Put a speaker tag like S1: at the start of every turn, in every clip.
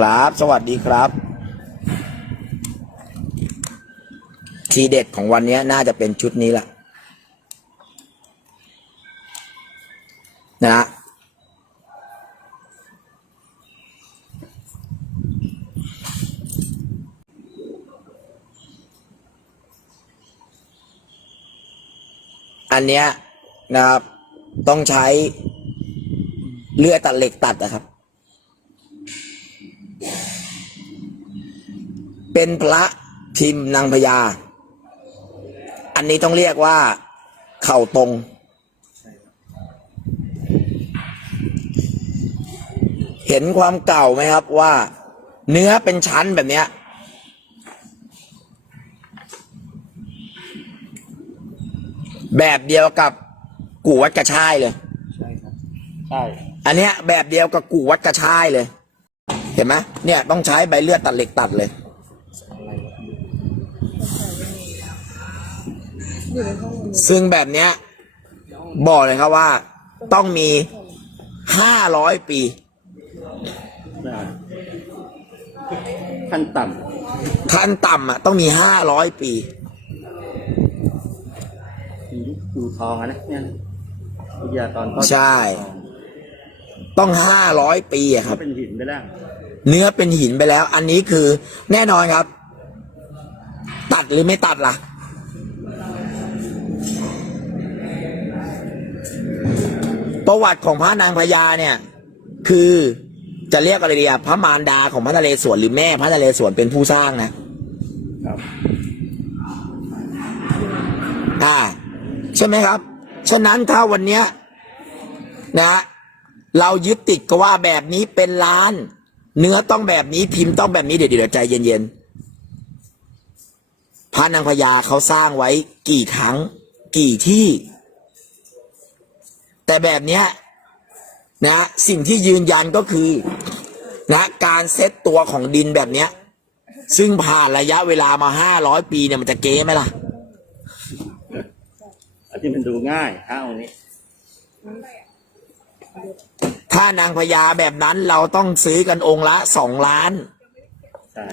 S1: ครับ สวัสดีครับ ทีเด็ดของวันนี้น่าจะเป็นชุดนี้แหละนะอันเนี้ยนะครับ ต้องใช้เลื่อยตัดเหล็กตัดนะครับ เป็นพระพิมพ์นางพญา อันนี้ต้องเรียกว่า เข่าตรง เห็นความเก่าไหมครับว่า เนื้อเป็นชั้นแบบเนี้ยแบบเดียวกับกู่วัดกระชายเลย
S2: ใช่ครับ ใช่
S1: อันเนี้ยแบบเดียวกับกู่วัดกระชายเลย เห็นไหมเนี่ยต้องใช้ใบเลือดตัดเหล็กตัดเลย ซึ่งแบบเนี้ย บอกเลยครับว่า ต้องมีห้าร้อยปี
S2: ได้ขั้นต่
S1: ขั้นต่ำอะ ต้องมีห้าร้อยปีำ
S2: มียุคดูทองอะนะเนี่ยนะวิทยาตอนต้น
S1: ใช่ ต้องห้าร้อยปีอะค
S2: เขา
S1: รับ
S2: เป็นหินไปแล้ว
S1: เนื้อเป็นหินไปแล้ว อันนี้คือแน่นอนครับ ตัดหรือไม่ตัดล่ะ ประวัติของพระนางพญาเนี่ย คือจะเรียกอะไรดีอะพระมารดาของพระนเรศวรหรือแม่พระนเรศวรเป็นผู้สร้างนะ
S2: ครับ
S1: อ่าใช่ไหมครับ ฉะนั้นถ้าวันเนี้ยนะ เรายึดติดก็ว่าแบบนี้เป็นล้าน เนื้อต้องแบบนี้พิมพ์ต้องแบบนี้เดี๋ยวเดี๋ยวใจเย็นๆพระนางพญาเขาสร้างไว้กี่ครั้ง กี่ที่ แต่แบบเนี้ยนะสิ่งที่ยืนยันก็คือนะการเซตตัวของดินแบบเนี้ย ซึ่งผ่านระยะเวลามาห้าร้อยปีเนี่ยมันจะเก๊ไหมล่ะ
S2: อันที่มันดูง่ายข้าวนี้
S1: ถ้านางพญาแบบนั้นเราต้องซื้อกันองค์ละสองล้าน
S2: ใช่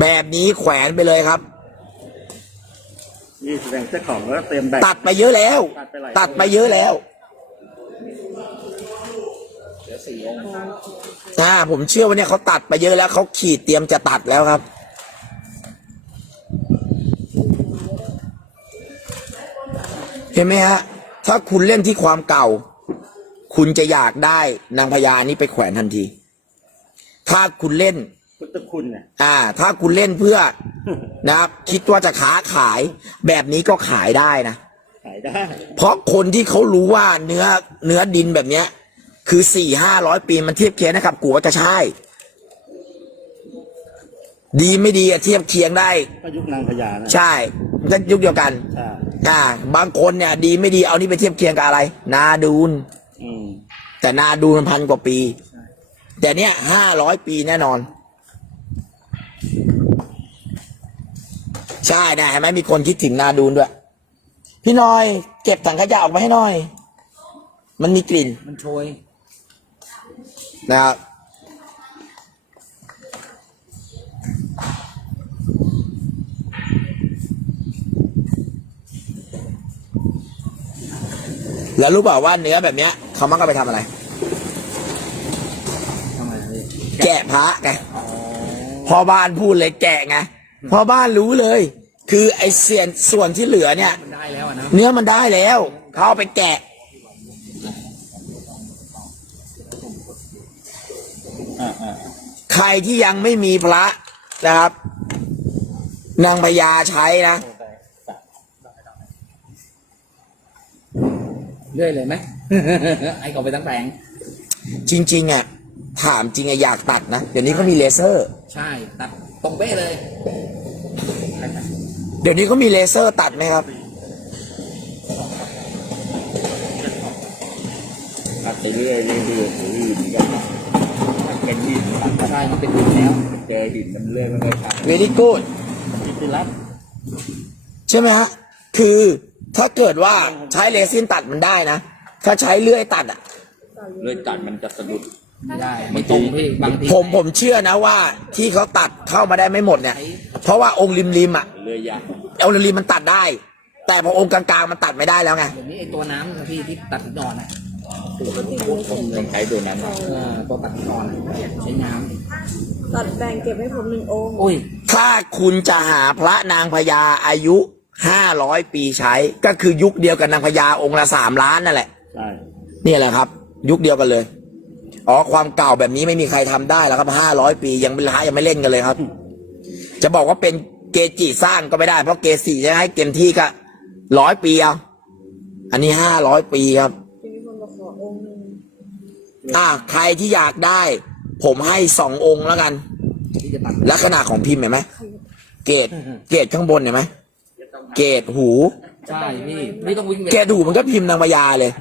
S1: แบบนี้แขวนไปเลยครับ
S2: นี่แสดงเจ้าของก็เตรียมแบ่ง
S1: ตัดไปเยอะแล้ว
S2: ตัดไปหลาย
S1: ตัดไปเยอะแล้ว
S2: เหลือ สี่องค์
S1: อ่าผมเชื่อว่าเนี่ยเขาตัดไปเยอะแล้วเขาขีดเตรียมจะตัดแล้วครับ เห็นไหมฮะ ถ้าคุณเล่นที่ความเก่า คุณจะอยากได้นางพญานี้ไปแขวนทันที ถ้าคุณเล่น
S2: พุทธคุณเนี่ย
S1: อ่า ถ้าคุณเล่นเพื่อนะครับ คิดว่าจะค้าขาย แบบนี้ก็ขายได้นะ
S2: ขายได้
S1: เพราะคนที่เขารู้ว่าเนื้อเนื้อดินแบบเนี้ย คือสี่ห้าร้อยปีมันเทียบเคียงนะครับกูว่าจะใช่ ดีไม่ดีอะเทียบเคียงได้
S2: ก็ยุคนางพญานะ
S1: ใช่มันก็ยุคเดียวกัน
S2: ใช่
S1: อ่า บางคนเนี่ย ดีไม่ดีเอานี่ไปเทียบเคียงกับอะไร นาดูน
S2: อืม
S1: แต่นาดูนมันพันกว่าปี แต่เนี้ยห้าร้อยปีแน่นอน ใช่นะเห็นไหมมีคนคิดถึงนาดูนด้วย พี่น้อย เก็บถังขยะออกมาให้หน่อย มันมีกลิ่น
S3: มันโชย
S1: นะครับแล้วรู้เปล่าว่าเนื้อแบบเนี้ยเขามักเอาไปทำอะไร
S3: ทำไมพี่
S1: แกะพระไง
S3: อ๋อ
S1: พ่อบ้านพูดเลยแกะไงพ่อบ้านรู้เลย คือไอ้เสียนส่วนที่เหลือเนี่ย
S3: มันได้แล้วอะนะ
S1: เนื้อมันได้แล้ว เขาเอาไปแกะ
S2: อ่าอ่า
S1: ใครที่ยังไม่มีพระนะครับ นางพญาใช้นะ
S3: เรื่อยเลยไหมไอ้เขาไปตั้งแปลง
S1: จริงๆอะถามจริงอะอยากตัดนะ เดี๋ยวนี้เขามีเลเซอร์
S3: ใช่ตัดตรงเป๊ะเลย
S1: เดี๋ยวนี้เขามีเลเซอร์ตัดไหมครับ
S2: ตัดไปเรื่อยเรื่อยเรื่อย เรื่อยหินกันเป็นหินตัด
S3: ใช่มันเป็นดินแล้ว
S2: เจอหินมันเรื่อยมันก็ขาด
S1: very good
S2: นิติรัตน์
S1: ใช่ไหมฮะ คือถ้าเกิดว่าใช้เรซินตัดมันได้นะ ถ้าใช้เลื่อยตัดอะ
S2: เลื่อยตัดมันจะสะดุด
S3: ไม่ได้ไม่ตรงพี่บางที
S1: ผมผมเชื่อนะว่าที่เขาตัดเข้ามาได้ไม่หมดเนี่ย เพราะว่าองค์ริมริมๆอะ
S2: เรือยักษ์
S1: องค์ริมริมๆมันตัดได้ แต่พอองค์กลางๆมันตัดไม่ได้แล้วไง
S3: เดี๋ยวนี้ไอ้ตัวน้ำนะพี่ที่ตัดหินอ่อ นอะ
S2: ต้องใช้ตัวนั้น
S3: เออตัวตัดหินอ่อนอะใช้น้
S4: ตัดแบ่งเก็บให้ผมหนึ่งองค์ำ
S3: อุ้ย
S1: ถ้าคุณจะหาพระนางพญาอายุห้าร้อยปีใช้ ก็คือยุคเดียวกับนางพญาองค์ละสามล้านนั่นแหละ
S2: ใช่
S1: นี่แหละครับ ยุคเดียวกันเลย อ๋อความเก่าแบบนี้ไม่มีใครทำได้แล้วครับห้าร้อยปียังไม่ร้ายยังไม่เล่นกันเลยครับ จะบอกว่าเป็นเกจิสร้างก็ไม่ได้เพราะเกจิจะให้เต็มที่ก็ร้อยปีเอาอันนี้ห้าร้อยปีครับ
S4: จะมีคนมาขอองค์หนึ่ง
S1: อะใครที่อยากได้ ผมให้สององค์แล้วกัน
S3: ที่จะตัด
S1: ลักษณะของพิมพ์เห็นไหมเกรดเกรดข้างบนเห็นไหมเกรดหู
S3: ใช่พี่ไม่ต้องวิ่งไป
S1: เกรดหูมันก็พิมพ์นางพญาเลย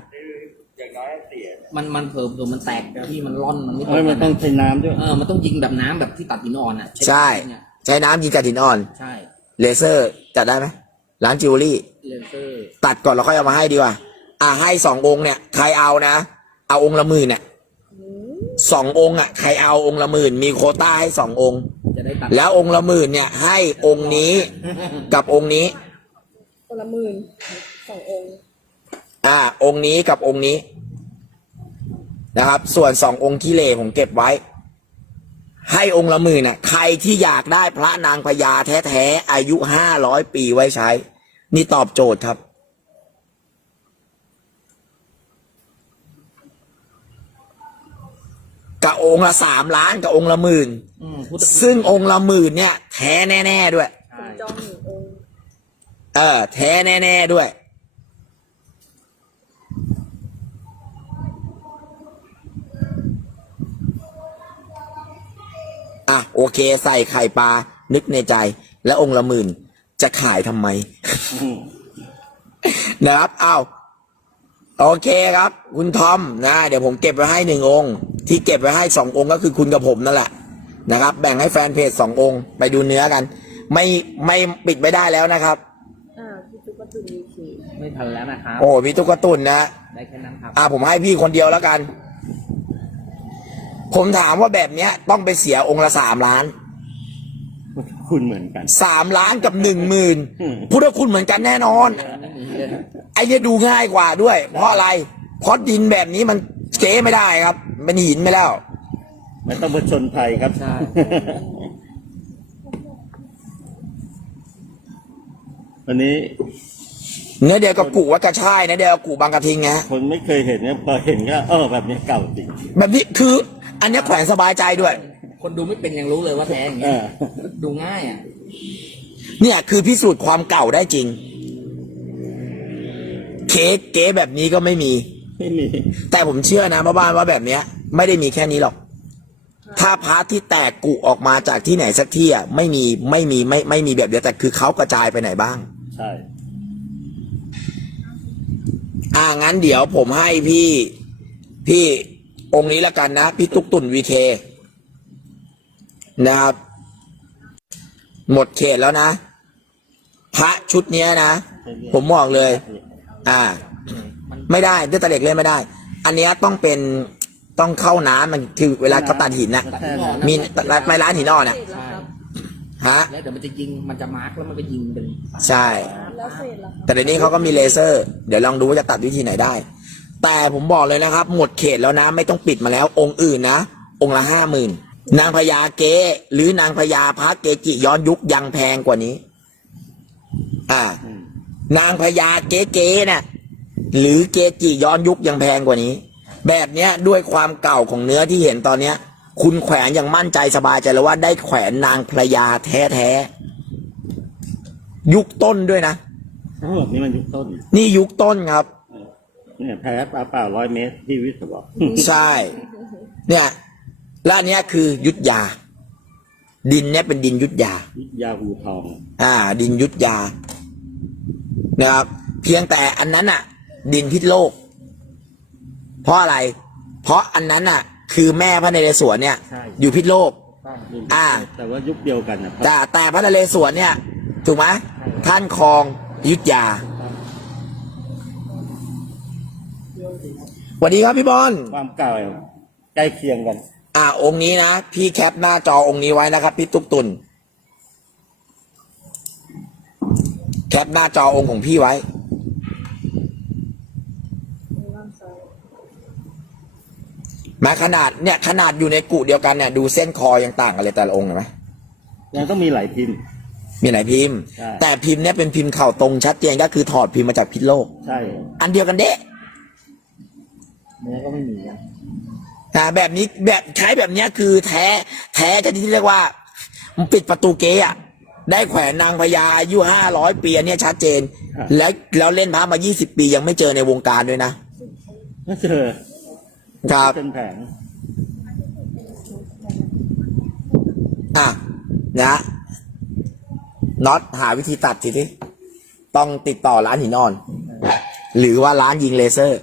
S3: มันมันเผลอเผลอมันแตกพี่มันร่อนมันไม่ตร
S2: เฮ้ย
S3: ง
S2: มันต้องใช้น้ำด้วย
S3: เออมันต้องยิงแบบน้ำแบบที่ตัดหินอ่อนอะ
S1: ใช่
S3: เนี่ย
S1: ใช้น้ำยิงกระถินอ่อน
S3: ใช่
S1: เลเซอร์จัดได้ไหมร้านจิวเวลรี่
S3: เลเซอร์
S1: ตัดก่อนแล้วค่อยเอามาให้ดีกว่า อะให้สององค์เนี่ย ใครเอานะ เอาองค์ละหมื่นเนี่ย สององค์อะใครเอาองค์ละหมื่นมีโควต้าให้สององค์
S3: จะได้ตัด
S1: แล้วองค์ละหมื่นเนี่ย ให้องค์นี้กับองค์นี้
S4: คนละหมื่นสององค์
S1: อ่า องค์นี้กับองค์นี้ นะครับ ส่วนสององค์ที่เหลผมเก็บไว้ ให้องค์ละหมื่นน่ะ ใครที่อยากได้พระนางพญาแท้ๆอายุห้าร้อยปีไว้ใช้ นี่ตอบโจทย์ครับ กับองค์ละสามล้านกับองค์ละหมื่น
S3: อืมพุทธ
S1: ซึ่งองค์ละหมื่นเนี่ย แท้แน่ๆด้วย
S4: ผ
S3: ใช่
S4: มจองหนึ่งองค์
S1: เออ แท้แน่ๆด้วย อะ โอเค ใส่ไข่ปลา นึกในใจ แล้วองค์ละหมื่น จะขายทำไมนะครับอ้าวโอเคครับ คุณทอม นะ เดี๋ยวผมเก็บไว้ให้หนึ่งองค์ ที่เก็บไว้ให้สององค์ก็คือคุณกับผมนั่นแหละนะครับ แบ่งให้แฟนเพจสององค์ไปดูเนื้อกัน ไม่ไม่ปิดไม่ได้แล้วนะครับ
S4: อ่าพี่ตุ๊กตุนวีคี
S3: ไม่ทันแล้วนะครับ
S1: โอ้มีตุ๊กตุนนะ
S3: ได้แค่นั้นครับ
S1: อ่าผมให้พี่คนเดียวแล้วกัน ผมถามว่าแบบเนี้ยต้องไปเสียองค์ละสามล้าน
S2: คุณเหมือนกัน
S1: สามล้านกับหนึ่งหมื่น
S2: อืม
S1: พุทธคุณเหมือนกันแน่นอน ไอ้เนี่ยดูง่ายกว่าด้วย เพราะอะไร เพราะดินแบบนี้มันเก๊ไม่ได้ครับ เป็นหินไปแล้ว
S2: ไม่ต้องผชนภัยครับ
S3: ใช่
S2: วันนี้
S1: เนื้อเดียวกับกูวัดกระชายเนื้อเดียวกับกูบางกระทิงไง
S2: คนไม่เคยเห็นเนี่ยพอเห็นก็เออแบบนี้เก่าจริง
S1: แบบนี้คือ อันเนี้ยแขวนสบายใจด้วย
S3: คนดูไม่เป็นยังรู้เลยว่าแท้อย่าง
S2: เอ
S3: เงี้ย
S2: อ
S3: ดูง่ายอะ
S1: เนี่ยคือพิสูจน์ความเก่าได้จริง เค้กเก๊แบบนี้ก็ไม่มี
S2: ไม่มี
S1: แต่ผมเชื่อนะพ่อบ้านว่าแบบเนี้ย ไม่ได้มีแค่นี้หรอก ถ้าพระที่แตกกุออกมาจากที่ไหนสักที่อะไม่มีไม่มีไม่ไม่มีแบบเดียวแต่คือเขากระจายไปไหนบ้าง
S2: ใช่
S1: อ่างั้นเดี๋ยวผมให้พี่พี่องค์นี้ละกันนะ พี่ตุ๊กตุนวีเคนะครับ หมดเขตแล้วนะ พระชุดเนี้ยนะ ผมบอกเลย อ่า ไม่ได้ด้วยตะเหล็กเล่นไม่ได้ อันเนี้ยต้องเป็นต้องเข้าน้ำมันคือเวลาเขาตัดหินน่ะ
S3: ตัดหินอ่อนนะ
S1: มีไม่ร้านหินอ่อนอะ
S4: เศษแล้วครับ
S1: ฮะ
S3: แล้วเดี๋ยวมันจะยิงมันจะมาร์กแล้วมันก็ยิงเป็น
S1: ใช่
S4: แล้วเศษแล้วครับ
S1: แต่เดี๋ยวนี้เขาก็มีเลเซอร์ เดี๋ยวลองดูว่าจะตัดวิธีไหนได้ แต่ผมบอกเลยนะครับ หมดเขตแล้วนะ ไม่ต้องปิดมาแล้ว องค์อื่นนะ องค์ละห้าหมื่นนางพญาเก๊หรือนางพญาพระเกจิย้อนยุคยังแพงกว่านี้ อ่า
S2: อืม
S1: นางพญาเก๋ๆน่ะ หรือเกจิย้อนยุคยังแพงกว่านี้ แบบเนี้ยด้วยความเก่าของเนื้อที่เห็นตอนเนี้ย คุณแขวนอย่างมั่นใจสบายใจเลยว่าได้แขวนนางพญาแท้ๆยุคต้นด้วยนะ
S2: ทั้งหมดนี้มันยุคต้น
S1: นี่ยุคต้นครับ
S2: เนี่ยแพ้ปลาเปล่าร้อยเมตรที่วิศวะ
S1: ใช่ เนี่ยและอันเนี้ยคือยุทธยา ดินเนี่ยเป็นดินยุทธยา
S2: ยาหูทอง
S1: อ่า ดินยุทธยานะครับเพียงแต่อันนั้นอะ ดินพิษโลก เพราะอะไร เพราะอันนั้นอะ คือแม่พระนเรศวรเนี่ย
S2: ใช่
S1: อยู่พิษโลก อ่า
S2: แต่ว่ายุคเดียวกันนะ
S1: แต่แต่พระนเรศวรเนี่ย ถูกไหมท่านครองยุทธยาสวัสดีครับพี่บอล
S2: ความเก่าใกล้เคียงกัน
S1: อ่าองค์นี้นะ พี่แคปหน้าจอองค์นี้ไว้นะครับ พี่ตุ๊กตุน แคปหน้าจอองค์ของพี่ไว้
S4: ด้านซ้าย
S1: มาขนาดเนี่ยขนาดอยู่ในกุเดียวกันเนี่ยดูเส้นคอยังต่างกันเลยแต่ละองค์เห็นไหม
S2: ยังต้องมีหลายพิมพ์
S1: มีไหนพิมพ์
S2: ใช่
S1: แต่พิมพ์เนี่ยเป็นพิมพ์เข่าตรงชัดเจนก็คือถอดพิมพ์มาจากพิษโลก
S2: ใช่
S1: อันเดียวกันเด้
S3: เนื้อก็ไม่มีนะ
S1: อ่าแบบนี้แบบใช้แบบเนี้ยคือแท้แท้ชนิดที่เรียกว่ามันปิดประตูเกะอะได้แขวนนางพญาอายุห้าร้อยปีอันเนี้ยชัดเจน แล้วแล้วเล่นพระมายี่สิบปียังไม่เจอในวงการด้วยนะ
S2: ก็เจอ
S1: ครับ
S2: เป็นแผง
S1: อะนะน็อตหาวิธีตัดทีที่ต้องติดต่อร้านหินอ่อน หรือว่าร้านยิงเลเซอร์